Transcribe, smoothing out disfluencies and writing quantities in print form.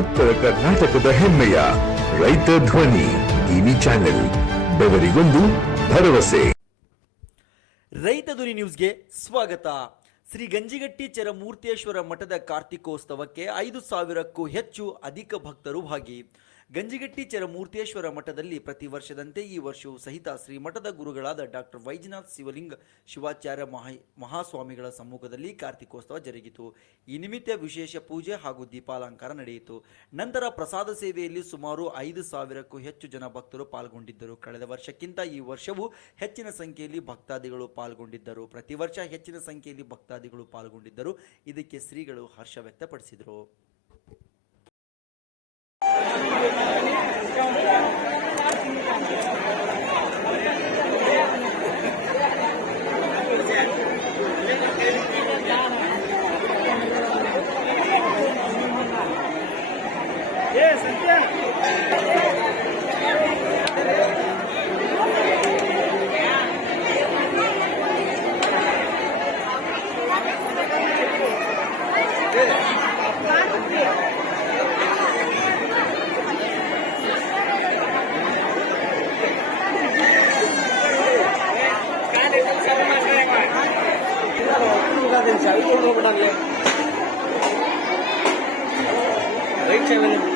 ಉತ್ತರ ಕರ್ನಾಟಕದ ಹೆಮ್ಮೆಯ ರೈತ ಧ್ವನಿ ಟಿವಿ ಚಾನೆಲ್, ಬೆವರಿಗೊಂದು ಭರವಸೆ. ರೈತ ಧ್ವನಿ ನ್ಯೂಸ್ಗೆ ಸ್ವಾಗತ. ಶ್ರೀ ಗಂಜಿಗಟ್ಟಿ ಚರಮೂರ್ತೇಶ್ವರ ಮಠದ ಕಾರ್ತಿಕೋತ್ಸವಕ್ಕೆ 5,000ಕ್ಕೂ ಹೆಚ್ಚು ಅಧಿಕ ಭಕ್ತರು ಭಾಗಿ. ಗಂಜಿಗಟ್ಟಿ ಚರಮೂರ್ತೇಶ್ವರ ಮಠದಲ್ಲಿ ಪ್ರತಿ ವರ್ಷದಂತೆ ಈ ವರ್ಷವೂ ಸಹಿತ ಶ್ರೀಮಠದ ಗುರುಗಳಾದ ಡಾಕ್ಟರ್ ವೈಜನಾಥ್ ಶಿವಲಿಂಗ ಶಿವಾಚಾರ್ಯ ಮಹಾಸ್ವಾಮಿಗಳ ಸಮ್ಮುಖದಲ್ಲಿ ಕಾರ್ತಿಕೋತ್ಸವ ಜರುಗಿತು. ಈ ನಿಮಿತ್ತ ವಿಶೇಷ ಪೂಜೆ ಹಾಗೂ ದೀಪಾಲಂಕಾರ ನಡೆಯಿತು. ನಂತರ ಪ್ರಸಾದ ಸೇವೆಯಲ್ಲಿ ಸುಮಾರು 5,000ಕ್ಕೂ ಹೆಚ್ಚು ಜನ ಭಕ್ತರು ಪಾಲ್ಗೊಂಡಿದ್ದರು. ಕಳೆದ ವರ್ಷಕ್ಕಿಂತ ಈ ವರ್ಷವೂ ಹೆಚ್ಚಿನ ಸಂಖ್ಯೆಯಲ್ಲಿ ಭಕ್ತಾದಿಗಳು ಪಾಲ್ಗೊಂಡಿದ್ದರು. ಪ್ರತಿ ವರ್ಷ ಹೆಚ್ಚಿನ ಸಂಖ್ಯೆಯಲ್ಲಿ ಭಕ್ತಾದಿಗಳು ಪಾಲ್ಗೊಂಡಿದ್ದರು. ಇದಕ್ಕೆ ಶ್ರೀಗಳು ಹರ್ಷ ವ್ಯಕ್ತಪಡಿಸಿದರು. Right,